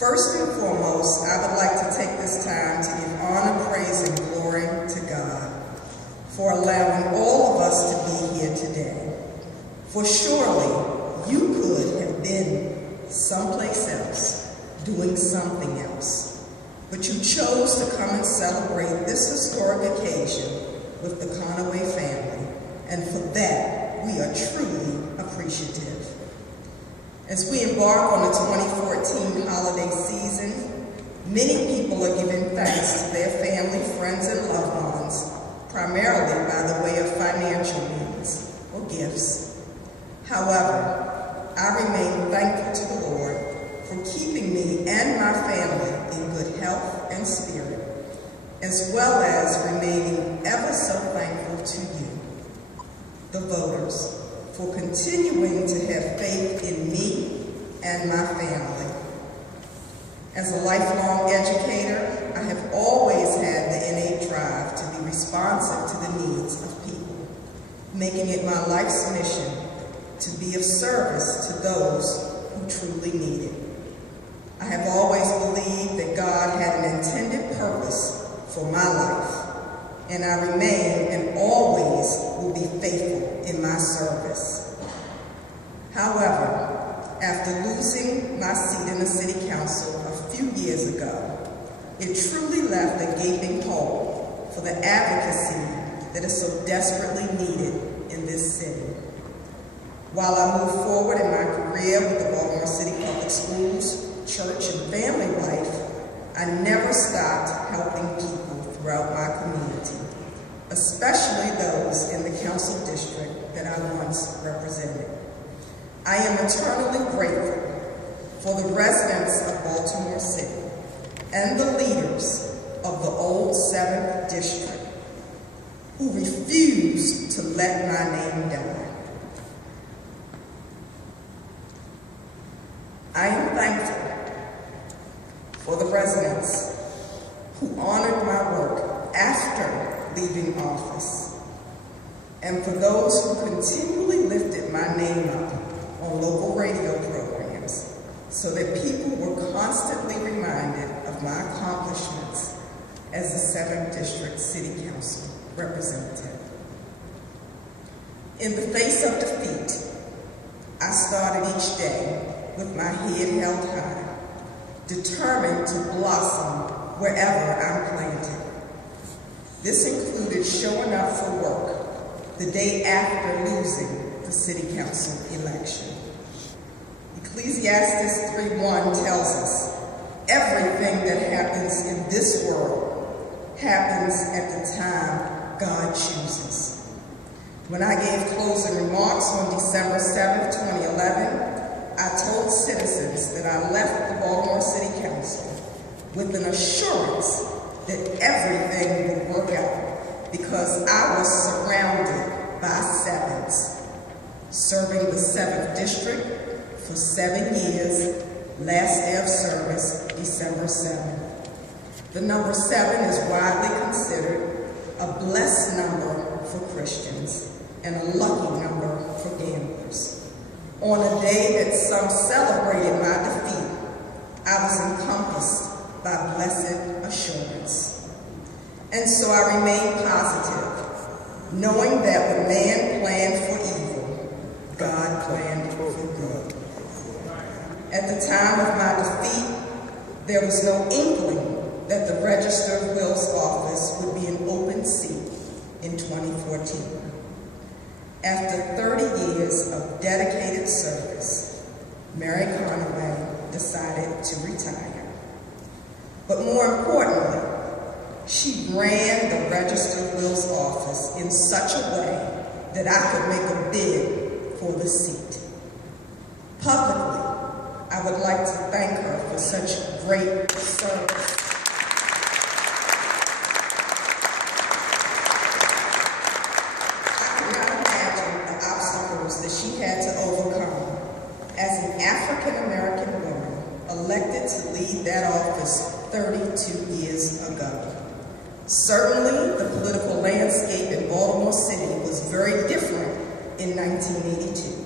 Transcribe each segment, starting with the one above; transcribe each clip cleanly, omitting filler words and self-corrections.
First and foremost, I would like to take this time to give honor, praise, and glory to God for allowing all of us to be here today. For surely you could have been someplace else, doing something else, but you chose to come and celebrate this historic occasion with the Conaway family, and for that, we are truly appreciative. As we embark on the 2014 holiday season, many people are giving thanks to their family, friends, and loved ones, primarily by the way of financial means or gifts. However, I remain thankful to the Lord for keeping me and my family in good health and spirit, as well as remaining ever so thankful to you, the voters, for continuing to have faith in me and my family. As a lifelong educator, I have always had the innate drive to be responsive to the needs of people, making it my life's mission to be of service to those who truly need it. I have always believed that God had an intended purpose for my life, and I remain and always will be faithful in my service. However, after losing my seat in the City Council a few years ago, it truly left a gaping hole for the advocacy that is so desperately needed in this city. While I move forward in my career with the Baltimore City Public Schools, church, and family life, I never stopped helping people throughout my community, especially those in the council district that I once represented. I am eternally grateful for the residents of Baltimore City and the leaders of the old 7th District who refuse to let my name die. I am thankful for the residents who honored my work after leaving office, and for those who continually lifted my name up on local radio programs so that people were constantly reminded of my accomplishments as the 7th District City Council representative. In the face of defeat, I started each day with my head held high, determined to blossom wherever I'm planted. This included showing up for work the day after losing the City Council election. Ecclesiastes 3:1 tells us, everything that happens in this world happens at the time God chooses. When I gave closing remarks on December 7th, 2011, I told citizens that I left the Baltimore City Council with an assurance that everything would work out because I was surrounded by sevens, serving the 7th District for 7 years, last day of service, December 7th. The number 7 is widely considered a blessed number for Christians and a lucky number for gamblers. On a day that some celebrated my defeat, I was encompassed by blessed assurance. And so I remain positive, knowing that when man planned for evil, God planned for good. At the time of my defeat, there was no inkling that the Register of Wills office would be an open seat in 2014. After 30 years of dedicated service, Mary Conaway decided to retire. But more importantly, she ran the Register of Wills office in such a way that I could make a bid for the seat. Publicly, I would like to thank her for such great service. That she had to overcome as an African-American woman elected to lead that office 32 years ago. Certainly, the political landscape in Baltimore City was very different in 1982.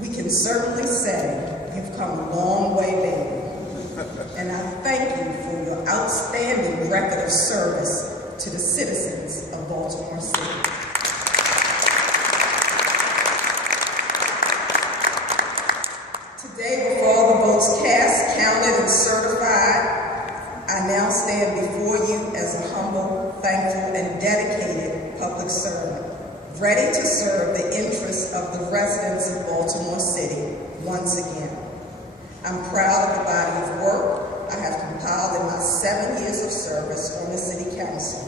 We can certainly say you've come a long way, baby. living record of service to the citizens of Baltimore City. Today, before all the votes cast, counted, and certified, I now stand before you as a humble, thankful, and dedicated public servant, ready to serve the interests of the residents of Baltimore City once again. I'm proud of the body of work I have compiled in my 7 years of service on the City Council,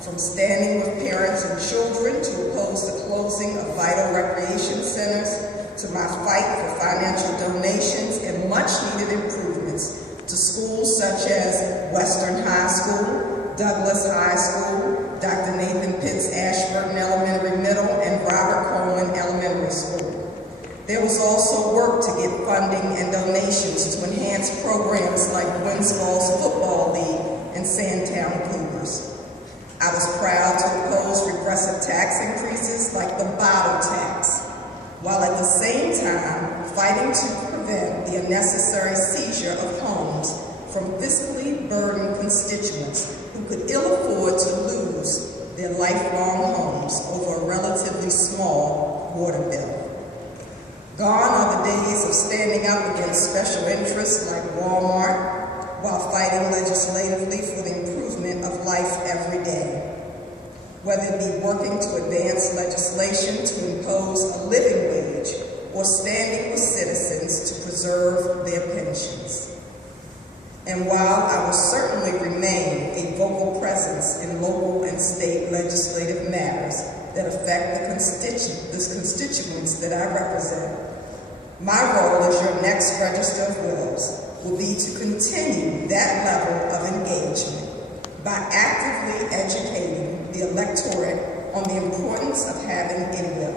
from standing with parents and children to oppose the closing of vital recreation centers, to my fight for financial donations and much-needed improvements to schools such as Western High School, Douglas High School, Dr. Nathan Pitts Ashburton Elementary Middle, and Robert Coleman Elementary School. There was also work to get funding and donations to enhance programs like Winsball's Football League and Sandtown Bloomers. I was proud to oppose regressive tax increases like the bottle tax, while at the same time fighting to prevent the unnecessary seizure of homes from fiscally burdened constituents who could ill afford to lose their lifelong homes over a relatively small water bill. Gone are the days of standing up against special interests like Walmart while fighting legislatively for the improvement of life every day. Whether it be working to advance legislation to impose a living wage or standing with citizens to preserve their pensions. And while I will certainly remain a vocal presence in local and state legislative matters that affect the constituents that I represent, my role as your next Register of Wills will be to continue that level of engagement by actively educating the electorate on the importance of having a will.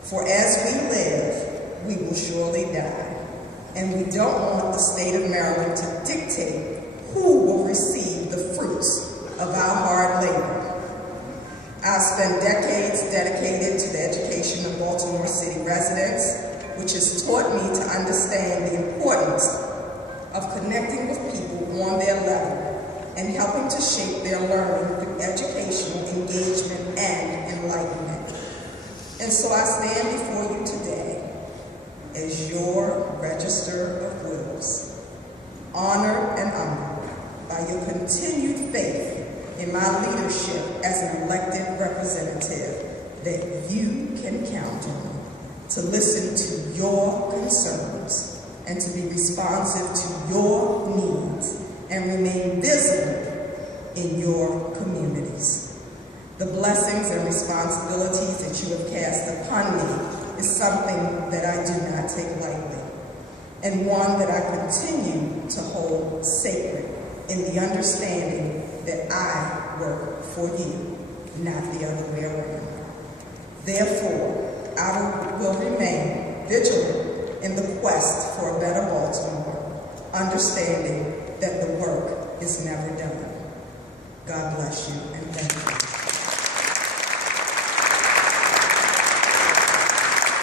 For as we live, we will surely die. And we don't want the state of Maryland to dictate who will receive the fruits of our hard labor. I've spent decades dedicated to the education of Baltimore City residents, which has taught me to understand the importance of connecting with people on their level and helping to shape their learning through educational engagement and enlightenment. And so I stand before you today as your Register of Wills, honored and humbled by your continued faith in my leadership as an elected representative that you can count on to listen to your concerns and to be responsive to your needs and remain visible in your communities. The blessings and responsibilities that you have cast upon me is something that I do not take lightly, and one that I continue to hold sacred in the understanding that I work for you, not the other way around. Therefore, I will remain vigilant in the quest for a better Baltimore, understanding that the work is never done. God bless you, and thank you.